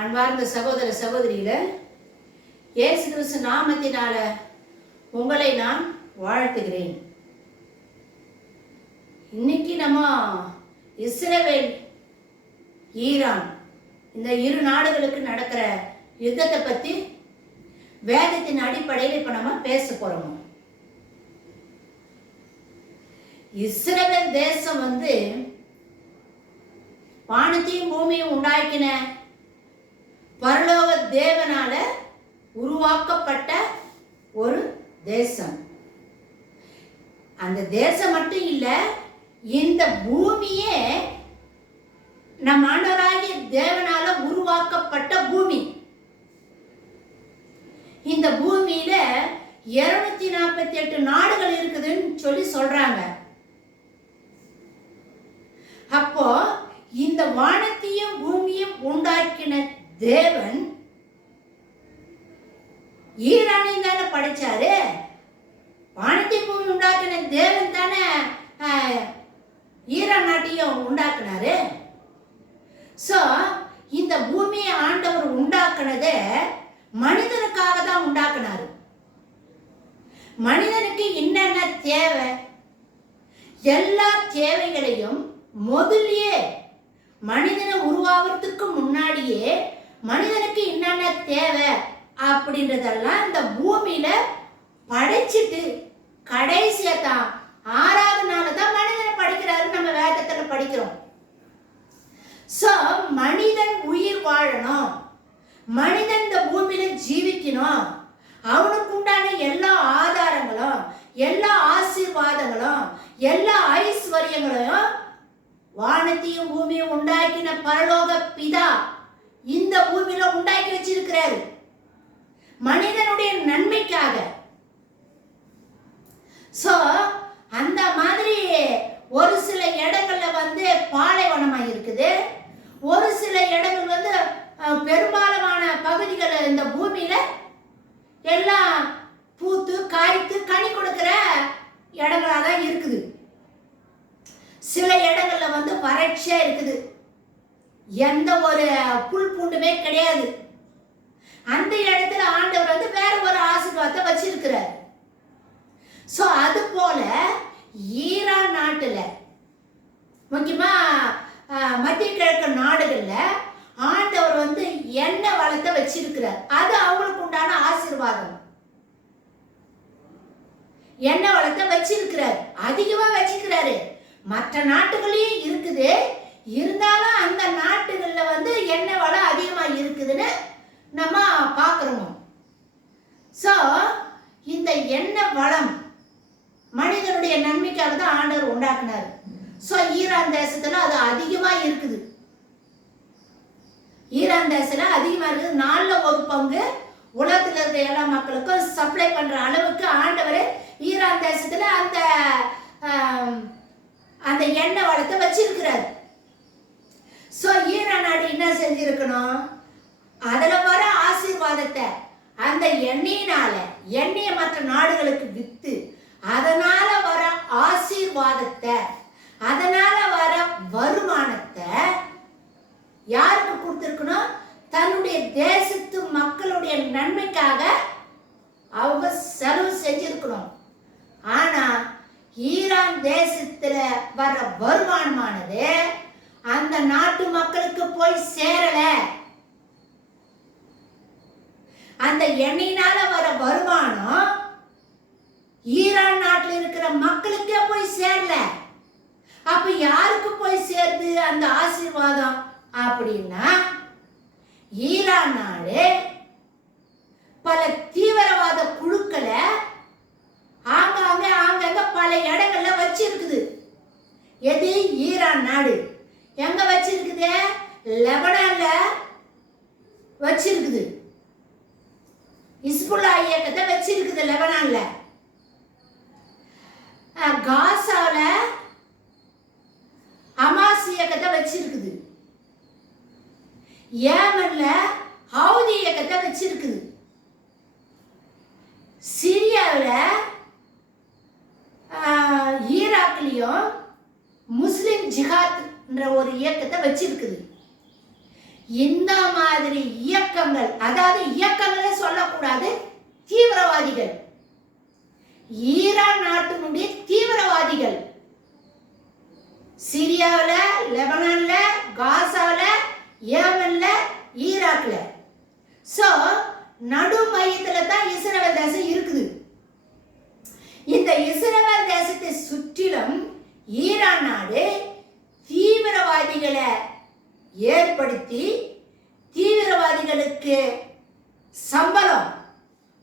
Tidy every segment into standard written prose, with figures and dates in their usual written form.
அன்பார்ந்த சகோதர சகோதரிகளே, இயேசு கிறிஸ்து நாமத்தினால உங்களை நான் வாழ்த்துகிறேன். இன்னைக்கு நம்ம இஸ்ரவேல் ஈரான் இந்த இரு நாடுகளுக்கு நடக்கிற யுத்தத்தை பற்றி வேதத்தின் அடிப்படையில் இப்போ நம்ம பேச போகிறோம். இஸ்ரவேல் தேசம் வானத்தையும் பூமியும் உண்டாக்கின பரலோக தேவனால உருவாக்கப்பட்ட ஒரு தேசம். அந்த தேசம் மட்டும் இல்ல, இந்த பூமியே நம் ஆண்டவராகிய தேவனால உருவாக்கப்பட்ட பூமி. இந்த பூமியில 248 நாடுகள் இருக்குதுன்னு சொல்லி சொல்றாங்க. அப்போ இந்த வானத்தையும் பூமியும் உண்டாக்கின தேவன் ஈரானையும் தானே படைச்சாரு. வானத்தை பூமி உண்டாக்கின தேவன் தானே ஈரான் நாட்டையும் உண்டாக்குனாரு. சோ இந்த பூமியை ஆண்டவர் உண்டாக்குனத மனிதனுக்காக தான் உண்டாக்குனாரு. மனிதனுக்கு என்னென்ன தேவை, எல்லா தேவைகளையும் முதல்லயே மனிதனை உருவாகிறதுக்கு முன்னாடியே மனிதனுக்கு என்னென்ன தேவை அப்படின்றதெல்லாம் இந்த பூமியில படைச்சிட்டு கடைசியா தான் 6வது நாள் தான் மனிதனை படைக்கிறாரு. நம்ம வேதத்துல படிக்கிறோம். சோ மனிதன் உயிர் வாழணும், மனிதன் இந்த பூமியில ஜீவிக்கணும், அவனுக்கு உண்டான எல்லா ஆதாரங்களும் எல்லா ஆசீர்வாதங்களும் எல்லா ஐஸ்வர்யங்களையும் வானத்தையும் பூமியும் உண்டாக்கின பரலோக பிதா இந்த பூமியில உண்டாக்கி வச்சிருக்கிறாரு மனிதனுடைய நன்மைக்காக. சோ அந்த மாதிரி ஒரு சில இடங்கள்ல பாலைவனமா இருக்குது, ஒரு சில இடங்கள் பெரும்பாலான பகுதிகள் இந்த பூமியில எல்லாம் பூத்து காய்த்து கனி கொடுக்கிற இடங்களா தான் இருக்குது. சில இடங்கள்ல வறட்சியா இருக்குது, எந்த ஒரு புல் பூண்டுமே கிடையாது. அந்த இடத்துல ஆண்டவர் வேற ஒரு ஆசீர்வாதத்தை வச்சிருக்கிறார். சோ அது போல ஈரான் நாட்டுல, முக்கியமா மத்திய கிழக்கு நாடுகள்ல ஆண்டவர் எண்ணெய் வளத்தை வச்சிருக்கிறார். அது அவங்களுக்கு உண்டான ஆசீர்வாதம். எண்ணெய் வளத்தை வச்சிருக்கிறார், அதிகமா வச்சிருக்கிறாரு. மற்ற நாட்டுகளையும் இருக்குது, இருந்தாலும் அந்த நாட்டுகள்ல எண்ணெய் வளம் அதிகமா இருக்குதுன்னு நம்ம பார்க்கிறோம். சோ இந்த எண்ணெய் வளம் மனிதனுடைய நன்மைக்காக தான் ஆண்டவர் உண்டாக்குனார். சோ ஈரான் தேசத்துல அது அதிகமா இருக்குது. ஈரான் தேசத்துல அதிகமா இருக்குது. 4 பங்கு உலகத்துல இருக்க எல்லா மக்களுக்கும் சப்ளை பண்ற அளவுக்கு ஆண்டவர் ஈரான் தேசத்துல அந்த எண்ணெய் வளத்தை வச்சிருக்கிறார். சோ ஈரான் நாடு என்ன செஞ்சிருக்கணும், அதுல வர ஆசீர்வாதத்தை அந்த எண்ணெயை மற்ற நாடுகளுக்கு வித்து அதனால வர ஆசீர்வாதத்தை, அதனால வர வருமானத்தை யாருக்கு கொடுத்திருக்கணும், தன்னுடைய தேசத்து மக்களுடைய நன்மைக்காக அவங்க செலவு செஞ்சிருக்கணும். ஆனா ஈரான் தேசத்துல வர வருமானமானது அந்த நாட்டு மக்களுக்கு போய் சேரல. அந்த எண்ணெயினால வர வருமானம் ஈரான் நாட்டில் இருக்கிற மக்களுக்கே போய் சேரல. அப்ப யாருக்கு போய் சேருது அந்த ஆசீர்வாதம் அப்படின்னா, ஈரான் நாடு பல தீவிரவாத குழுக்களை ஆங்காங்க பல இடங்கள்ல வச்சிருக்குது. எது? ஈரான் நாடு எங்க வச்சிருக்குது? லெபனான்ல வச்சிருக்குது. ஹிஸ்புல்லா இயக்கத்தை வச்சிருக்குது லெபனான்ல. காசால ஹமாஸ் இயக்கத்தை வச்சிருக்குது. யேமன்ல ஹவுதி இயக்கத்தை வச்சிருக்குது. சிரியாவில் ஈராக்லயும் முஸ்லிம் ஜிஹாத் ஒரு இயக்கத்தை வச்சிருக்குது. இந்த மாதிரி இயக்கங்கள், அதாவது இயக்கங்களே சொல்லக்கூடாது, தீவிரவாதிகள், ஈரான் நாட்டினுடைய தீவிரவாதிகள் சிரியாவில, லெபனான்ல, காசாவில, ஏமன்ல, ஈராக்ல. சோ நடு மையத்துல தான் இஸ்ரேல் தேசம் இருக்குது. இந்த இஸ்ரேல் தேசத்தை சுற்றிலும் ஈரான் நாடு தீவிரவாதிகளை ஏற்படுத்தி தீவிரவாதிகளுக்கு சம்பளம்,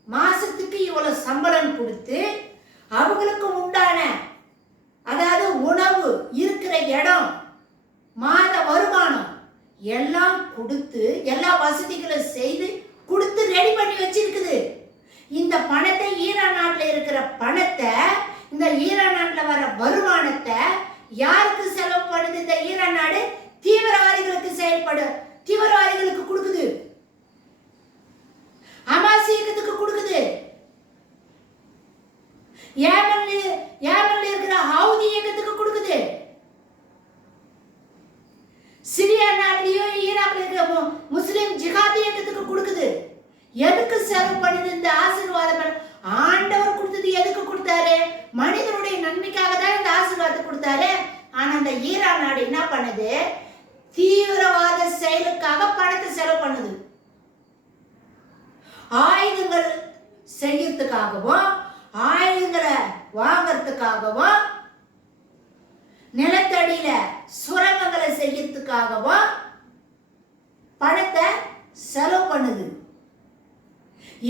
மாசத்துக்கு இவ்வளவு சம்பளம் கொடுத்து அவங்களுக்கு உண்டான, அதாவது உணவு, இருக்கிற இடம், மாத வருமானம் எல்லாம் கொடுத்து எல்லா வசதிகளும் செய்து கொடுத்து ரெடி பண்ணி வச்சிருக்குது. இந்த பணத்தை, ஈரான் நாட்டில் இருக்கிற பணத்தை, இந்த ஈரான் நாட்டில் வர வருமானத்தை யாருக்கு செலவு பண்ணுது? இந்த ஈரான் நாடு தீவிரவாதிகளுக்கு தீவிரவாதிகளுக்கு கொடுக்குது, ஹமாஸ் இயக்கத்துக்கு கொடுக்குது, ஏமன்ல இருக்கிற ஹவுதி இயக்கத்துக்கு கொடுக்குது, சிரியா நாட்டிலையும் ஈராக்ல இருக்கிற முஸ்லிம் ஜிஹாத் இயக்கத்துக்கு கொடுக்குது. எதுக்கு செலவு பண்ணுது? இந்த ஆசீர்வாதம் ஆண்டவர் கொடுத்தது எதுக்கு கொடுத்தாரு? மனிதனுடைய நன்மைக்காக தான் இந்த ஆசீர்வாதத்தை கொடுத்தாரு. ஆனா இந்த ஈரான் நாடு என்ன பண்ணுது? தீவிரவாத செயலுக்காக பணத்தை செலவு பண்ணுது. ஆயுதங்கள் செய்யறதுக்காகவும், ஆயுதங்களை வாங்கறதுக்காகவும், நிலத்தடியில சுரங்கங்களை செய்யறதுக்காகவும் பணத்தை செலவு பண்ணுது.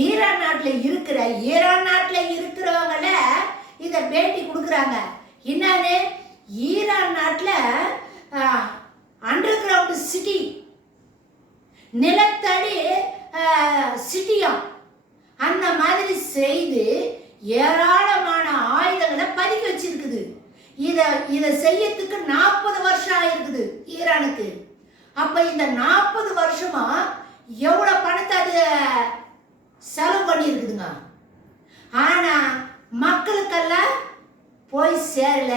ஈரான் நாட்டில் இருக்கிறவங்கள இத பேட்டி கொடுக்குறாங்க. என்னன்னு? ஈரான் நாட்டில் அண்டர் கிரவுண்ட் சிட்டி, நிலத்தடி சிட்டியம், அந்த மாதிரி செய்து ஏராளமான ஆயுதங்களை பதுக்கி வச்சிருக்குது. இத செய்யறதுக்கு 40 வருஷம் ஆயிருக்குது ஈரானுக்கு. அப்ப இந்த 40 வருஷமா எவ்வளவு பணத்தை அது செலவு பண்ணி இருக்குதுங்க. ஆனா மக்களுக்கெல்லாம் போய் சேரல.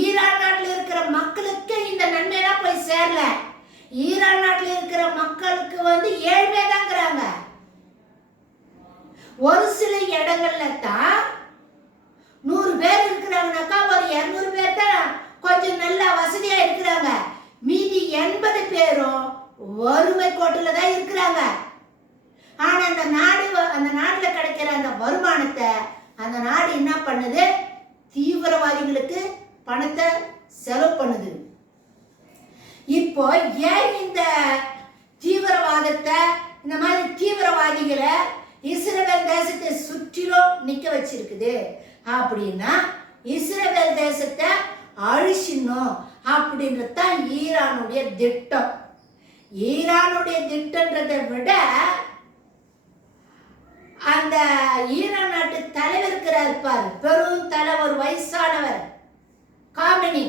ஈரான் நாட்டில் இருக்கிற மக்களுக்கு இந்த நன்மையெல்லாம் போய் சேரல. ஈரான் நாட்டில் இருக்கிற மக்களுக்கு ஏழ்மையா தாங்கிறாங்க. ஒரு சில இடங்கள்ல தான் 100 பேர் இருக்கிறாங்கனாக்கா ஒரு 200 பேர் தான் கொஞ்சம் நல்ல வசதியா இருக்கிறாங்க. மீதி 80 பேரும் வறுமை கோட்டுல தான் இருக்கிறாங்க. ஆனா அந்த நாட்டுல கிடைக்கிற அந்த வருமானத்தை அந்த நாடு என்ன பண்ணுது? தீவிரவாதிகளுக்கு பணத்தை செலவு பண்ணுது. இப்போ ஏன் இந்த தீவிரவாதத்தை, இந்த மாதிரி தீவிரவாதிகளை இஸ்ரேல் தேசத்தை சுற்றிலும் நிக்க வச்சிருக்குது அப்படின்னா, இஸ்ரேல் தேசத்தை அழிச்சிடணும் அப்படின்றதுதான் ஈரானுடைய திட்டம். ஈரானுடைய திட்டன்றதை விட அந்த ஈரான் நாட்டு தலைவர் இருக்கிறார் பாரு, பெரும் தலைவர், வயசானவர் காமெனி.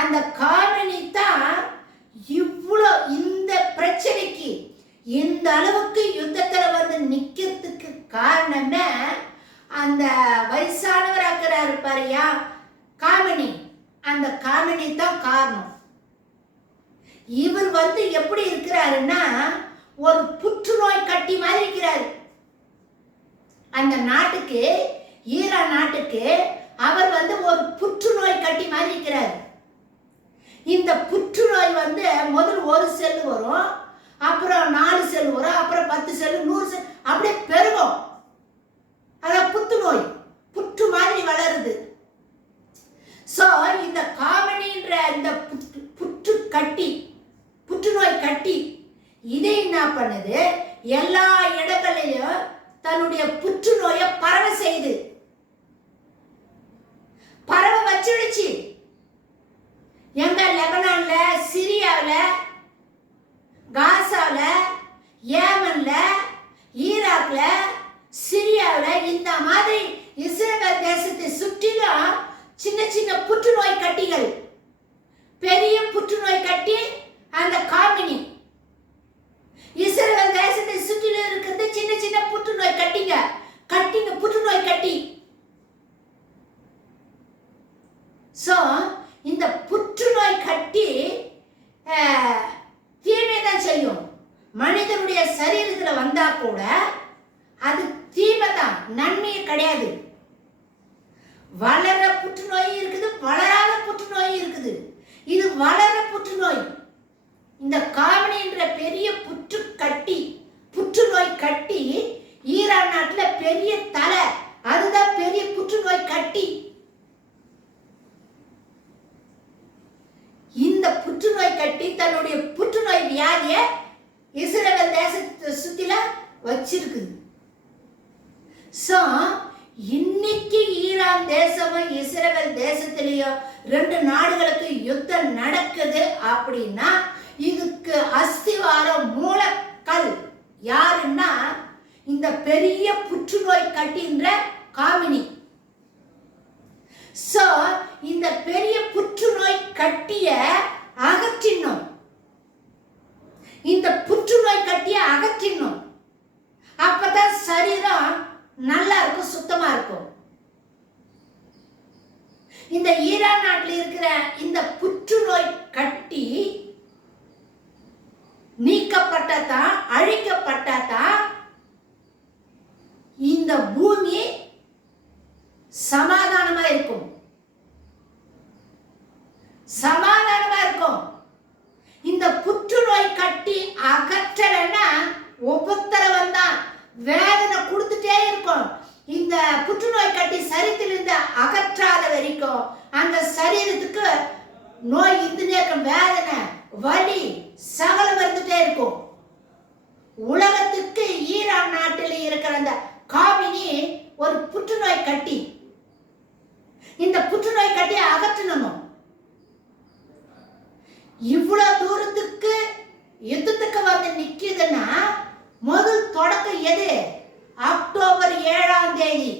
அந்த காமெனி தான் இவ்வளோ இந்த பிரச்சனைக்கு இந்த அளவுக்கு யுத்தத்துல நிக்கிறதுக்கு காரணமே அந்த வயசானவர் இருக்கிறாரு பாரியா காமெனி. அந்த காமெனி தான் காரணம். இவர் எப்படி இருக்கிறாருன்னா ஒரு புற்றுநோய் கட்டி மாதிரி இருக்கிறாரு. அந்த நாட்டுக்கு, ஈரான் நாட்டுக்கு அவர் ஒரு புற்றுநோய் கட்டி மாதிரி இருக்கிறார். இந்த புற்றுநோய் முதல் 1 செல் வரும், அப்புறம் 4 செல் வரும், அப்புறம் 10 செல், 100 செல், அப்படியே பெருகும். அதான் புற்றுநோய், புற்று மாதிரி வளருது. சோ இந்த காமெனின்ற இந்த புற்றுநோய் கட்டி இதை என்ன பண்ணுது? எல்லா இடங்களிலும் தன்னுடைய புற்றுநோயை பரவ செய்து பரவ வச்சிடுச்சு. எங்க? லெபனான்ல, சிரியாவில, காசாவில, ஏமன்ல, ஈராக்ல, சிரியாவில, இந்த மாதிரி இஸ்ரேல் தேசத்தை சுற்றிலும் சின்ன சின்ன புற்றுநோய் கட்டிகள், பெரிய புற்றுநோய் கட்டி அந்த காமினி. இஸ்ரேல் தேசத்தை சுற்றிலும் இருக்கிறது சின்ன சின்ன புற்றுநோய் கட்டிங்க, புற்றுநோய் கட்டி. சோ இந்த புற்றுநோய் கட்டி வளர புற்றுநோய். இந்த காமினி என்ற பெரிய புற்றுநோய் கட்டி ஈரான் நாட்டில் பெரிய தலை, அதுதான் பெரிய புற்றுநோய் கட்டி. இந்த புற்றுநோய் கட்டி தன்னுடைய புற்றுநோய் வியாதியை இஸ்ரேல் தேசத்தை சுத்தில வச்சிருக்குது. சோ இன்னைக்கு ஈரான் தேசமும் இஸ்ரேல் தேசத்திலேயும் 2 நாடுகளுக்கு யுத்தம் நடக்குது அப்படின்னா இதுக்கு அஸ்திவாரம் மூலக்கல் யாருன்னா இந்த பெரிய புற்றுநோய் கட்டின்ற காமினி. சோ இந்த பெரிய புற்றுநோய் கட்டிய அகற்றினோம். இந்த புற்றுநோய் கட்டிய அகற்றினோம். அப்பதான் சரீரம் நல்லா இருக்கும், சுத்தமா இருக்கும். இந்த ஈரான் நாட்டில் இருக்கிற இந்த புற்றுநோய் கட்டி நீக்கப்பட்டதான், அழிக்கப்பட்டதான் இந்த பூமி சமாதானமா இருக்கும், சமாதானமா இருக்கும். இந்த புற்றுநோய் கட்டி அகற்றலைன்னா உபத்திரவம் தான், வேதனை கொடுத்துட்டே இருக்கும். இந்த புற்றுநோய் கட்டி சரீரத்திலிருந்து அகற்றாத வரைக்கும் அந்த சரீரத்துக்கு நோய் இருந்துட்டே இருக்கும், வேதனை, வலி, சகலம் வந்துட்டே இருக்கும். உலகத்துக்கு ஈரான் நாட்டில் இருக்கிற அந்த காமினி ஒரு புற்றுநோய் கட்டி. இந்த புற்றுநோய் கட்டியை அகற்றணும். இவ்வளவு தூரத்துக்கு யுத்தத்துக்கு வந்து நிக்குதுன்னா முதல் தொடக்கம் எது? அக்டோபர் 7ஆம் தேதி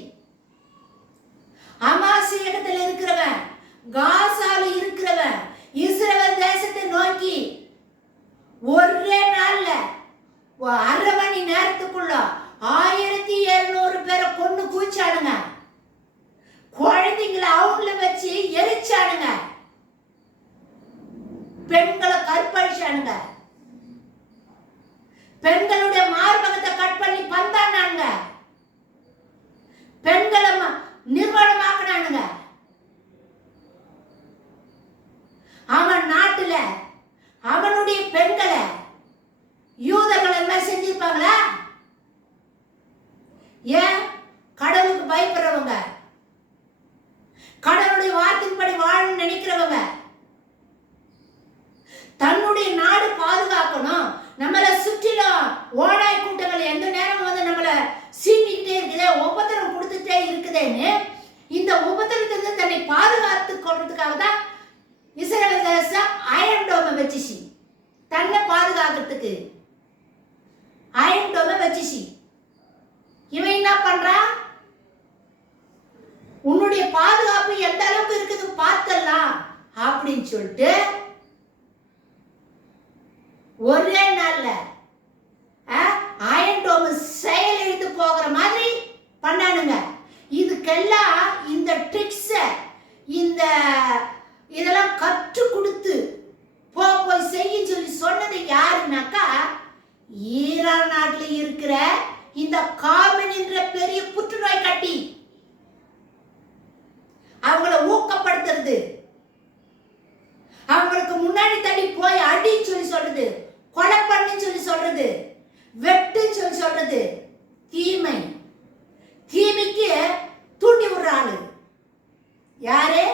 ஹமாஸ் இயக்கத்தில் இருக்கிறவன், காசால இருக்கிறவன் இஸ்ரேல் தேசத்தை நோக்கி ஒரே நாள்ல 1/2 மணி நேரத்துக்குள்ள 1700 பேரை கொண்டு குவிச்சானுங்க. குழந்தைங்களை அவங்கள வச்சு எரிச்சானுங்க, பெண்களை கற்பழிச்சானுங்க, பெண்களுடைய மார்பகத்தை கட் பண்ணி பந்தானானுங்க, பெண்களை நிர்வாணமாக்கினானுங்க. அவன் நாட்டுல அவனுடைய பெண்களை யூதர்கள் எல்லாம் செஞ்சிருப்பாங்களா? ஏன்? கடவுளுக்கு பயப்படுறவங்க, கடவுளுடைய வார்த்தையின்படி வாழ நினைக்கிறவங்க, தன்னுடைய நாடு பாதுகாக்கணும், நம்மளை சுற்றிலும் ஓனாய் கூட்டங்கள் எந்த நேரம் வந்து நம்மளை சீண்டிக்கிட்டே இருக்குதே, உபத்திரம் கொடுத்துட்டே இருக்குதேன்னு இந்த உபத்திரத்திலிருந்து தன்னை பாதுகாத்துக் கொள்றதுக்காக தான் இஸ்ரேல் தேசம் அயன் டோமை வச்சுச்சு. தன்னை பாதுகாக்கிறதுக்கு அயன் டோமை வச்சுச்சு. இவன் என்ன பண்றான்? உன்னுடைய பாதுகாப்பு எந்த அளவுக்கு இருக்குது பார்த்தலாம் அப்படின்னு சொல்லிட்டு ஒரே நாள்ல அயன் டோம் செயல் எடுத்து போகிற மாதிரி பண்ணானுங்க. இதுக்கெல்லாம் இந்த ட்ரிக்ஸ், இந்த இதெல்லாம் கற்றுக் கொடுத்து போய் செய்ய சொல்லி சொன்னது யாருன்னாக்கா ஈரான் நாட்டில் இருக்கிற இந்த காமினி என்ற பெரிய புற்றுநோய் கட்டி. அவங்கள ஊக்கப்படுத்துறது, அவங்களுக்கு முன்னாடி தள்ளி போய் அடின்னு சொல்லி சொல்றது, கொலை பண்ணு சொல்லி சொல்றது, வெட்டுன்னு சொல்லி சொல்றது, தீமைக்கு தூண்டி விடுற ஆளு யாரு?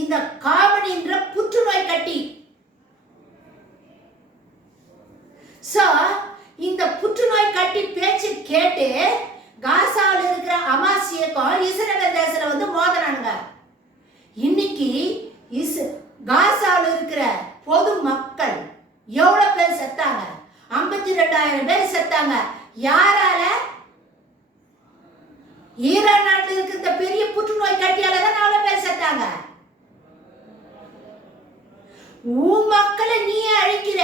இந்த காமினி என்ற புற்றுநோய் கட்டி. சோ இந்த புற்றுநோய் கட்டி பேச்சு கேட்டு காசாவில் இருக்கிற ஹமாஸ் இயக்கம் இஸ்ரேல் தேசத்துல வந்து மோதனானுங்க. இன்னைக்கு காசாவில் இருக்கிற பொது மக்கள் எவ்வளவு பேர் செத்தாங்க? 52,000 பேர் செத்தாங்க. யாரால? ஈரான் நாட்டில் இருக்கிற பெரிய புற்றுநோய் கட்டியால தான் அவ்வளவு பேர் செத்தாங்க. உன் மக்களை நீயே அழிக்கிற,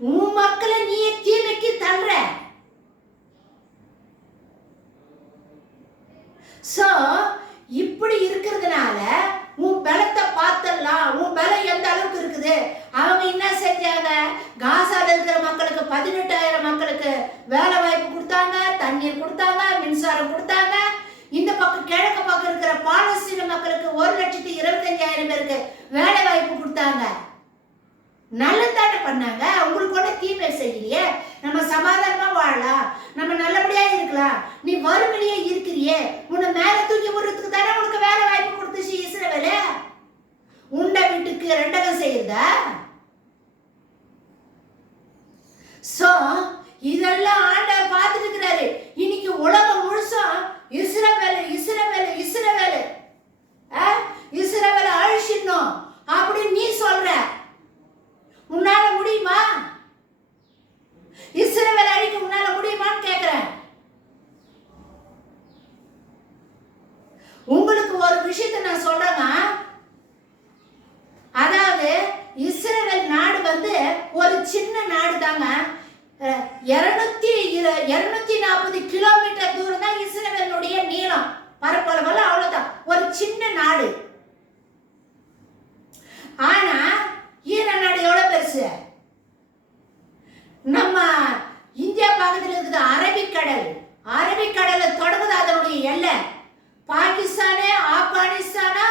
உன் மக்களை நீயே தீமைக்கு தள்ளுற. சோ இப்படி இருக்கிறதுனால உன் பலத்தை பார்த்தலாம், உன் பலம் எந்த அளவுக்கு இருக்குது. அவங்க என்ன செஞ்சாங்க? காசால இருக்கிற மக்களுக்கு 18,000 மக்களுக்கு வேலை வாய்ப்பு கொடுத்தாங்க, தண்ணீர் கொடுத்தாங்க, மின்சாரம் கொடுத்தாங்க. இந்த பக்கம் கிழக்கு பக்கம் இருக்கிற பாலஸ்தீன மக்களுக்கு 1,25,000 பேருக்கு பேருக்கு வேலை வாய்ப்பு கொடுத்தாங்க. நல்லதானே பண்ணாங்க. உங்களுக்கு கூட தீமை செய்யலையே. நம்ம சமாதானமா வாழலாம், நம்ம நல்லபடியா இருக்கலாம். நீ வறுமையிலேயே இருக்கிறியே, உன்னை மேல தூக்கி விடுறதுக்கு தானே உனக்கு வேலை வாய்ப்பு கொடுத்துச்சு இஸ்ரவேலு. உண்ட வீட்டுக்கு ரெண்டகம் செய்யுதா? சோ இதெல்லாம் ஆண்டவர் பார்த்துட்டு இருக்கிறாரு. இன்னைக்கு உலகம் முழுசும் இஸ்ரவேலு இஸ்ரவேலு இஸ்ரவேலு இஸ்ரவேலை அழிச்சிடணும் அப்படின்னு நீ சொல்ற. உன்னால முடியுமா? இஸ்ரவேலை அழிக்க உன்னால முடியுமான்னு கேக்குறேன். உங்களுக்கு ஒரு விஷயத்தை நான் சொல்றேன்னா, அதாவது இஸ்ரவேல் நாடு வந்து ஒரு சின்ன நாடு தாங்க. 240 கிலோமீட்டர் தூரம் தான் இஸ்ரவேலுடைய நீளம். பரப்பளவு அவ்வளவுதான். ஒரு சின்ன நாடு. ஆனா ஈரான் நாடு எவ்வளவு பெருசு? நம்ம இந்தியா பக்கத்தில் இருக்குது அரபிக்கடல். அரபிக்கடலை தொடங்குது அதனுடைய எல்லை. பாகிஸ்தானு, ஆப்கானிஸ்தானா,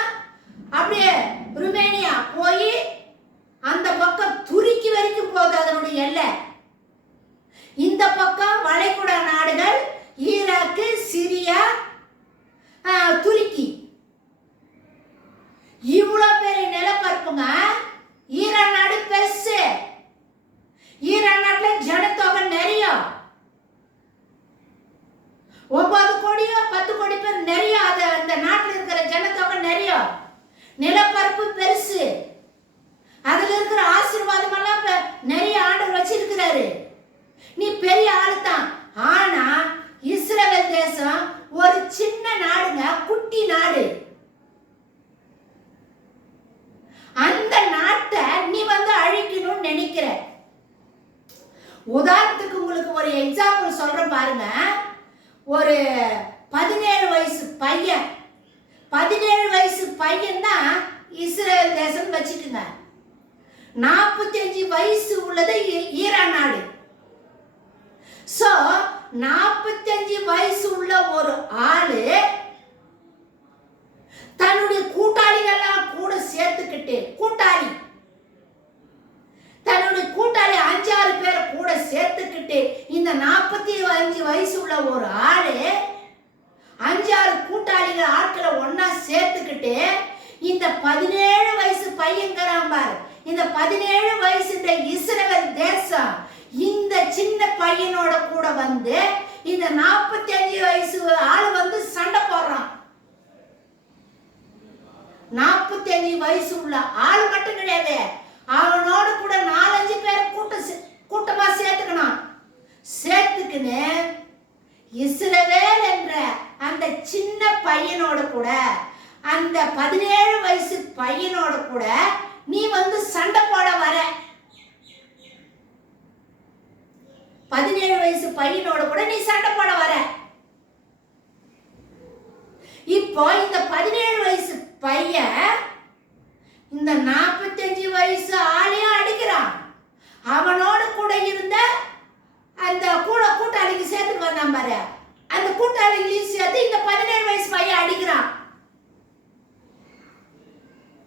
அப்படியே ருமேனியா போய் அந்த பக்கம் துருக்கி வரைக்கும் போகுது அதனுடைய எல்லை. இந்த பக்கம் வளைகுடா நாடுகள், ஈராக்கு, சிரியா, துருக்கி. இவ்வளவு பெரிய நிலப்பரப்புங்க. ஈரான் நாடு பெருசு. ஈரான் நாட்டுல ஜனத்தொகை நிறைய. 9 கோடியோ 10 கோடி பேர் நிறைய. அந்த நாட்டில் இருக்கிற ஜனத்தொகை நிறைய. நிலப்பரப்பு பெருசு. அதுல இருக்கிற ஆசீர்வாதம் எல்லாம் நிறைய ஆண்டவர் வச்சிருக்கிறாரு. நீ பெரிய ஆளு தான். ஆனா இஸ்ரவேல் தேசம் ஒரு சின்ன நாடுங்க, குட்டி நாடு. அந்த நாட்டை நீ வந்து அழிக்கணும்னு நினைக்கிற. உதாரணத்துக்கு உங்களுக்கு ஒரு எக்ஸாம்பிள் சொல்றேன் பாருங்க. ஒரு 17 வயசு பையன், 17 வயசு பையன் தான் இஸ்ரவேல் தேசம் வச்சுட்டுங்க. 45 வயசு உள்ளது ஈரான் நாடு. சோ 45 வயசு உள்ள ஒரு ஆளு தன்னுடைய கூட்டாளிகள்லாம் கூட சேர்த்துக்கிட்டு, தன்னுடைய கூட்டாளி 5-6 பேரை கூட சேர்த்துக்கிட்டு, இந்த 45 வயசு உள்ள ஒரு ஆளு 5-6 கூட்டாளிகள் ஆட்களை ஒன்னா சேர்த்துக்கிட்டு, இந்த 17 வயசு பையன்கிறான் பாரு, இந்த 17 வயசு இஸ்ரவேல் தேசம் இந்த சின்ன பையனோட கூட வந்து இந்த 45 வயசு ஆளு வந்து சண்டை போடுறான். 45 வயசு உள்ள ஆளு மட்டும் கிடையாது, அவனோட கூட 4-5 பேர் கூட்டமா சேர்த்துக்கணும். சேர்த்துக்கின்னு இஸ்ரவேல் என்ற அந்த சின்ன பையனோட கூட, அந்த 17 வயசு பையனோட கூட நீ வந்து சண்டை போட வர. 17 வயசு பையனோட கூட நீ சண்டை போட வர. இப்போ இந்த 17 வயசு பையன் இந்த 45 வயசு ஆளையும் அடிக்கிறான். அவனோட கூட இருந்த அந்த கூட்டாளிக்கு சேர்த்து வந்தான் பாரு, அந்த கூட்டாளிகளையும் சேர்த்து இந்த 17 வயசு பையன் அடிக்கிறான்.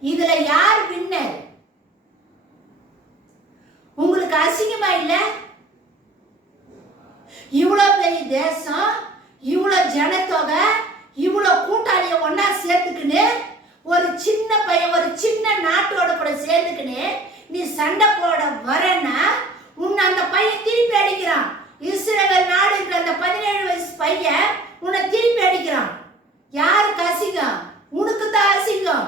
இதுல யார் வின்னர்? உங்களுக்கு அசிங்கமா இல்ல? இவ்வளவு பெரிய தேசம், இவ்வளவு ஜனத்தொகை, இவ்வளவு கூட்டாளிய ஒன்னா சேர்த்துக்கின்னு ஒரு சின்ன பையன் ஒரு சின்ன நாட்டோட கூட சேர்த்துக்கின்னு நீ சண்டை போட வரன்னா உன்னை அந்த பையன் திருப்பி அடிக்கிறான். இஸ்ரவேல் நாடு இருக்கிற அந்த 17 வயசு பையன் உன்னை திருப்பி அடிக்கிறான். யாருக்கு அசிங்கம்? உனக்கு தான் அசிங்கம்.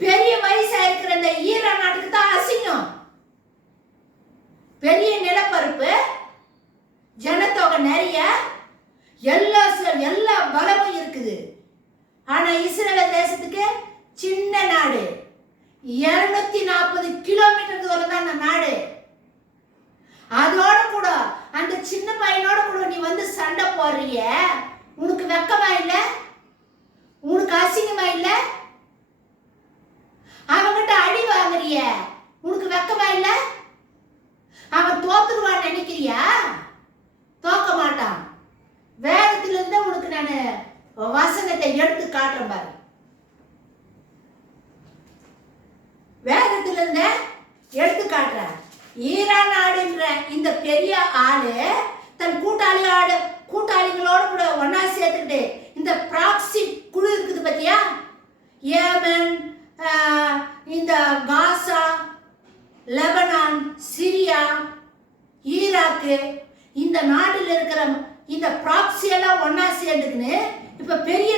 பெரிய வயசா இருக்கிற அந்த ஈரான் நாட்டுக்கு தான் அசிங்கம். பெரிய நிலப்பரப்பு, ஜனத்தொகை நிறைய, எல்லா பலமும் இருக்குது. ஆனா இஸ்ரவேல் தேசத்துக்கு சின்ன நாடு, 240 கிலோமீட்டர் தூரம் தான் அந்த நாடு. அதோட கூட அந்த சின்ன பையனோட கூட நீ வந்து சண்டை போடுறிய, உனக்கு வெக்கமா இல்ல? உனக்கு அசிங்கமா இல்ல? அவங்கிட்ட அடி வாங்குறிய, உனக்கு வெக்கமா இல்ல? அவன் தோத்துருவான்னு நினைக்கிறியா? தோக்க மாட்டான். வேதத்திலிருந்து உனக்கு நான் வசனத்தை எடுத்து காட்டுறேன் பாரு. வேதத்திலிருந்து எடுத்து காட்டுறேன். ஈரான் நாடுன்ற இந்த பெரிய ஆளு தன் கூட்டாளிகளோட கூட ஒன்னா சேர்த்துக்கிட்டு இந்த ப்ராக்சி குழு இருக்குது பத்தியா, ஏமன், இந்த காசா, லெபனான், சிரியா, ஈராக்கு, இந்த நாட்டில் இருக்கிற இந்த ப்ராக்சி எல்லாம் ஒன்னா சேர்ந்துக்குன்னு இப்ப பெரிய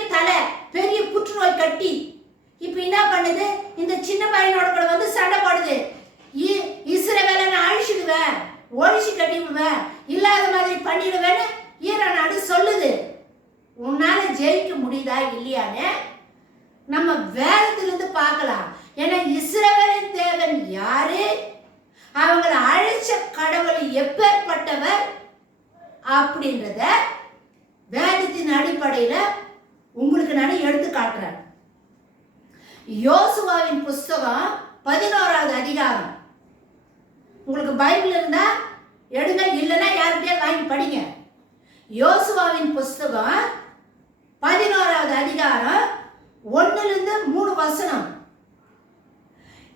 புற்றுநோய் கட்டி இப்ப என்ன பண்ணுது, இந்த சின்ன பையனோட கூட வந்து சண்டை போடுது. இஸ்ரவேலை நான் அழிச்சிடுவேன், ஒழிச்சு கட்டிடுவேன், இல்லாத மாதிரி பண்ணிடுவேன்னு ஈரான் நாடு சொல்லுது. உன்னால ஜெயிக்க முடியுதா இல்லையான்னு நம்ம வேதத்திலிருந்து பார்க்கலாம். ஏன்னா இஸ்ரவேலின் தேவன் யாரு, அவங்களை அழிச்ச கடவுள் எப்பேற்பட்டவர் அப்படின்றத வேதத்தின் அடிப்படையில உங்களுக்கு நான் எடுத்து காட்டுறேன். யோசுவாவின் புஸ்தகம் 11வது அதிகாரம். உங்களுக்கு பைபிள் இருந்தா எடுங்க, இல்லைன்னா யார்கிட்டயே வாங்கி படிங்க. யோசுவாவின் புஸ்தகம் 11வது அதிகாரம் 1-3 வசனம்.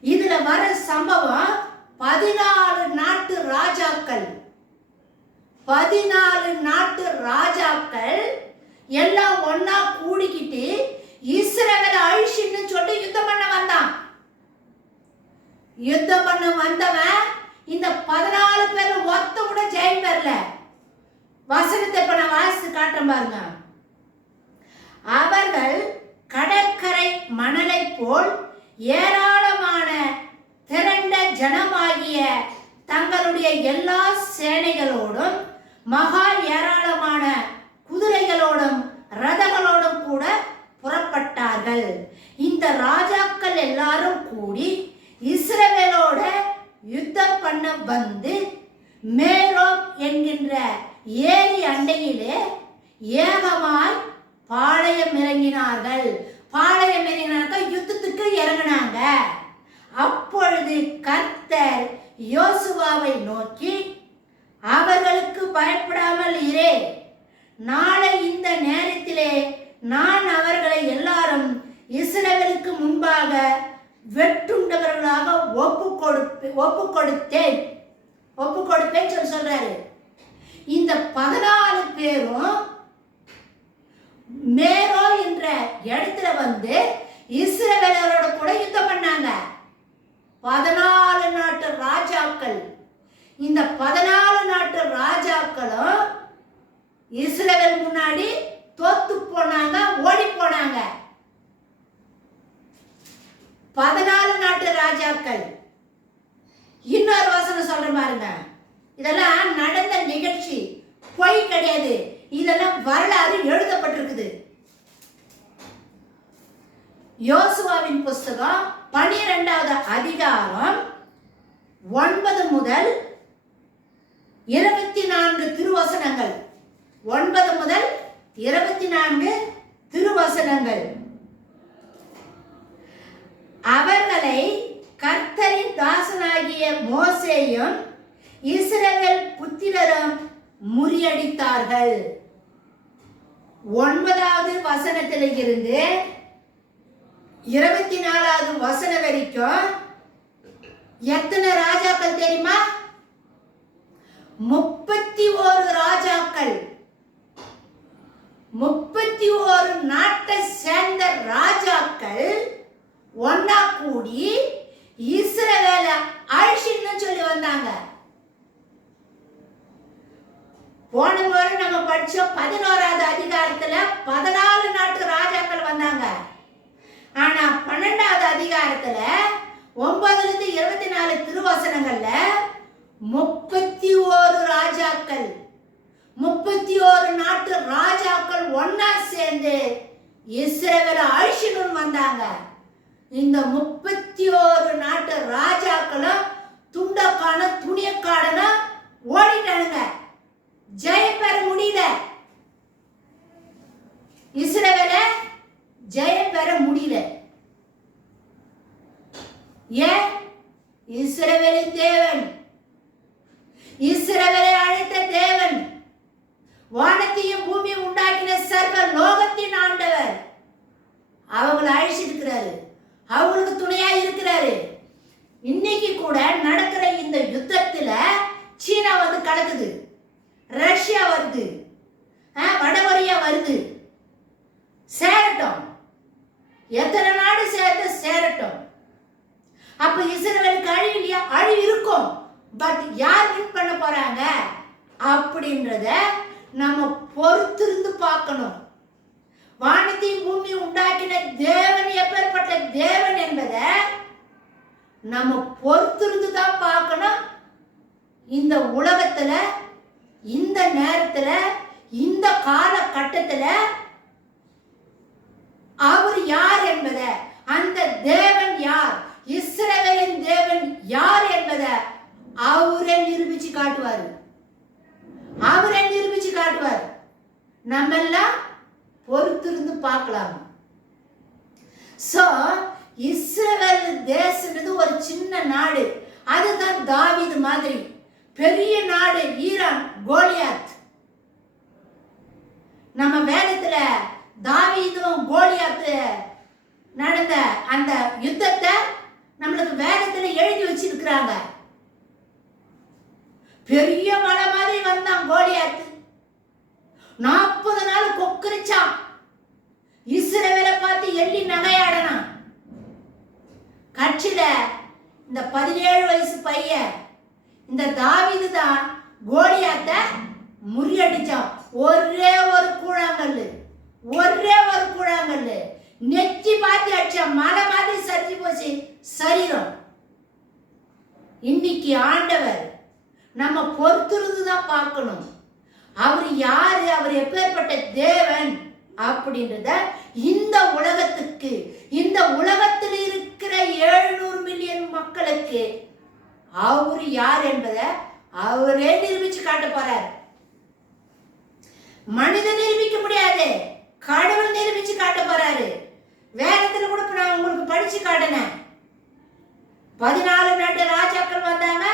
இதுல வர சம்பவம் 14 நாட்டு ராஜாக்கள் எல்லாம் ஒன்னா கூடிக்கிட்டு இஸ்ரவேலை அழிச்சுன்னு சொல்லி யுத்தம் பண்ண வந்தான். யுத்தம் பண்ண வந்தவன் இந்த 14 பேர் ஒத்த கூட ஜெயம் பெறல. வசனத்தை இப்ப நான் வாசித்து காட்டுறேன் பாருங்க. அவர்கள் கடற்கரை மணலை போல் ஏராளமான திரண்ட ஜனமாகிய தங்களுடைய எல்லா சேனைகளோடும் மகா ஏராளமான குதிரைகளோடும் ரதங்களோடும் கூட புறப்பட்டார்கள். இந்த ராஜாக்கள் எல்லாரும் கூடி இஸ்ரவேலோட யுத்தம் பண்ண வந்து மேரோம் என்கின்ற ஏரி அண்டையிலே ஏகமாய் பாளையம் இறங்கினார்கள். யுத்தத்துக்கு இறங்கினாங்க. அப்பொழுது கர்த்தர் யோசுவாவை நோக்கி, அவர்களுக்கு பயப்படாமல் இரு, நாளை இந்த நேரத்திலே நான் அவர்களை எல்லாரும் இஸ்ரவேலுக்கு முன்பாக வெட்டுண்டவர்களாக ஒப்பு கொடுப்பேன் சொல்றாரு. இந்த 14 பேரும் மேரோ என்ற இடத்துல வந்து இஸ்ரவேலரோட கூட யுத்தம் பண்ணாங்க. 14 நாட்டு ராஜாக்கள். இந்த 14 நாட்டு ராஜாக்களும் இஸ்ரவேல் முன்னாடி தோத்து போனாங்க, ஓடி போனாங்க. 14 நாட்டு ராஜாக்கள். இன்னொரு வசனம் சொல்ற பாருங்க. இதெல்லாம் நடந்த நிகழ்ச்சி, பொய் கிடையாது. இதெல்லாம் வரலாறு எழுதப்பட்டிருக்குது. யோசுவாவின் புஸ்தகம் 12வது அதிகாரம் 9 முதல் 24 திருவசனங்கள். 9 முதல் 24 திருவசனங்கள். அவர்களை கர்த்தரின் தாசனாகிய மோசேயும் இஸ்ரவேல் புத்திரரும் முறியடித்தார்கள். 9வது வசனத்தில் இருந்து 24வது வசனம் வரைக்கும் எத்தனை ராஜாக்கள் தெரியுமா? 31 ராஜாக்கள். 31 நாட்டை சேர்ந்த ராஜாக்கள் ஒன்னா கூடி இஸ்ரவேலை அழிச்சின்னு சொல்லி வந்தாங்க. போன முறை நம்ம படிச்சோம் 11வது அதிகாரத்துல 14 நாட்டு ராஜாக்கள் வந்தாங்க. ஆனா 12வது அதிகாரத்துல 9-24 திருவசனங்கள்ல 31 ராஜாக்கள், 31 நாட்டு ராஜாக்கள் ஒன்னா சேர்ந்து இஸ்ரவேலை அழிச்சின்னு வந்தாங்க. இந்த 31 நாட்டு ராஜாக்களும் துண்டக்கான துணியக்காடன ஓடிட்டானுங்க. ஜெயம் பெற முடியல. இஸ்ரவேலை ஜெயம் பெற முடியல. ஏன்? இஸ்ரவேலின் தேவன், இஸ்ரவேலை அழைத்த தேவன், வானத்தையும் பூமியை உண்டாக்கின சர்வ லோகத்தின் ஆண்டவர் அவங்களை அழிச்சிருக்கிறாரு. அவங்களுக்கு துணையா இருக்கிறாரு. இன்னைக்கு கூட நடக்கிற இந்த யுத்தத்துல சீனா வந்து கலக்குது, ரஷ்யா வருது, வடகொரியா வருது. சேரட்டும், எத்தனை நாடு சேர்த்து சேரட்டும். அப்ப இஸ்ரவேலுக்கு அழிவு இல்லையா? அழிவு இருக்கும். பட் யார் வின் பண்ண போறாங்க அப்படின்றத நம்ம பொறுத்திருந்து பார்க்கணும். வானத்தையும் பூமி உண்டாக்கின தேவன் எப்பேற்பட்ட தேவன் என்பதை நம்ம பொறுத்திருந்து தான் பார்க்கணும். இந்த உலகத்துல, இந்த நேரத்துல, இந்த காலகட்டத்துல அவர் யார் என்பதை, அந்த தேவன் யார், இஸ்ரவேலின் தேவன் யார் என்பதை அவரே நிரூபிச்சு காட்டுவார். அவரே நிரூபிச்சு காட்டுவார். நம்ம எல்லாம் பொறுத்திருந்து பார்க்கலாம். சோ இஸ்ரவேல் தேசம்ன்றது ஒரு சின்ன நாடு. அதுதான் தாவீது மாதிரி பெரிய நாடு. ஈரான், கோலியாத். நம்ம வேதத்துல தாவீதும் கோலியாத்து நடந்த அந்த யுத்தத்தை நம்மளுக்கு வேதத்துல எழுதி வச்சிருக்கிறாங்க. பெரிய மலை மாதிரி வந்தான் கோலியாத்து. 40 நாள் கொக்கரிச்சான். இஸ்ரவேலை பார்த்து எள்ளி நகையாடனான். கட்சியில இந்த 17 வயசு பையன் இந்த தாவீது தான் கோலியாத்த முறியடிச்சான். ஒரே ஒரு கூழாங்கல்லு, ஒரே ஒரு கூழாங்கல்லு நெச்சி பார்த்து அடிச்சான். மலை மாதிரி சரிஞ்சு போச்சு சரீரம். இன்னைக்கு ஆண்டவர் நம்ம பொறுத்திருந்து தான் பார்க்கணும். அவர் யாரு, அவர் எப்பேற்பட்ட தேவன் அப்படின்றத இந்த உலகத்துக்கு, இந்த உலகத்தில் இருக்கிற 700 மில்லியன் மக்களுக்கு அவர் யார் என்பதை அவரே நிரூபிச்சு காட்ட போறார். மனிதன் நிரூபிக்க முடியாது, கடவுள் நிரூபிச்சு காட்ட போறாரு. வேதத்துல கூட நான் உங்களுக்கு படிச்சு காட்டினேன். 14 நாட்டு ராஜாக்கள் வந்தாங்க,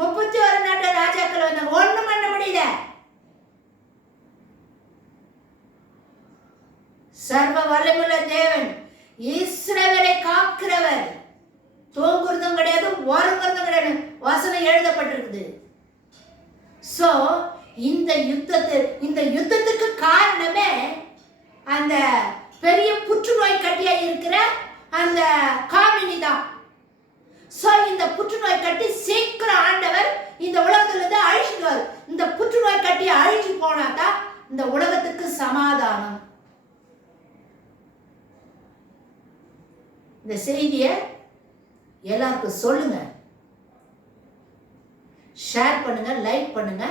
31 நாட்டு ராஜாக்கள் வந்தாங்க. ஒண்ணும் பண்ண முடியல. சர்வ வல்லமையுள்ள தேவன், இஸ்ரவேலை காக்கிறவர், தூங்குறதும் கிடையாது, உறங்குறதும் கிடையாது. வசனம் எழுதப்பட்டிருக்குது. சோ இந்த யுத்தத்துக்கு காரணமே அந்த பெரிய புற்றுநோய் கட்டியா இருக்கிற அந்த காமினி தான். சோ இந்த புற்றுநோய் கட்டி சீக்கிரம் ஆண்டவர் இந்த உலகத்துல இருந்து அழிச்சுடுவார். இந்த புற்றுநோய் கட்டி அழிச்சு போனாதான் இந்த உலகத்துக்கு சமாதானம். இந்த செய்தியை எல்லாருக்கும் சொல்லுங்க, ஷேர் பண்ணுங்க, லைக் பண்ணுங்க.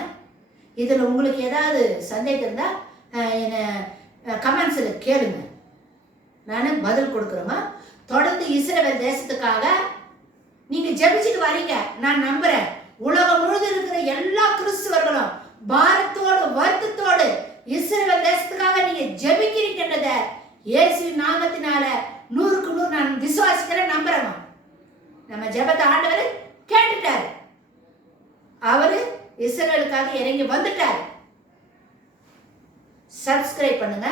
இதில் உங்களுக்கு ஏதாவது சந்தேகம் இருந்தால் என்ன கமெண்ட்ஸில் கேளுங்க, நான் பதில் கொடுக்குறேங்க. தொடர்ந்து இஸ்ரவேல் தேசத்துக்காக நீங்கள் ஜெபிச்சுட்டு வரீங்க. நான் நம்புறேன் உலகம் முழுவதும் இருக்கிற எல்லா கிறிஸ்துவர்களும் பாரத்தோடு வருத்தத்தோடு இஸ்ரவேல் தேசத்துக்காக நீங்க ஜெபிக்கிறீங்கன்றத இயேசு நாமத்தினால 100க்கு 100 நான் விசுவாசிக்கிறேன், நம்புறேன். நம்ம ஜெபத்தை ஆண்டவர் கேட்டுட்டாரு. அவரு இஸ்ரவேலுக்காக இறங்கி வந்துட்டார். சப்ஸ்கிரைப் பண்ணுங்க.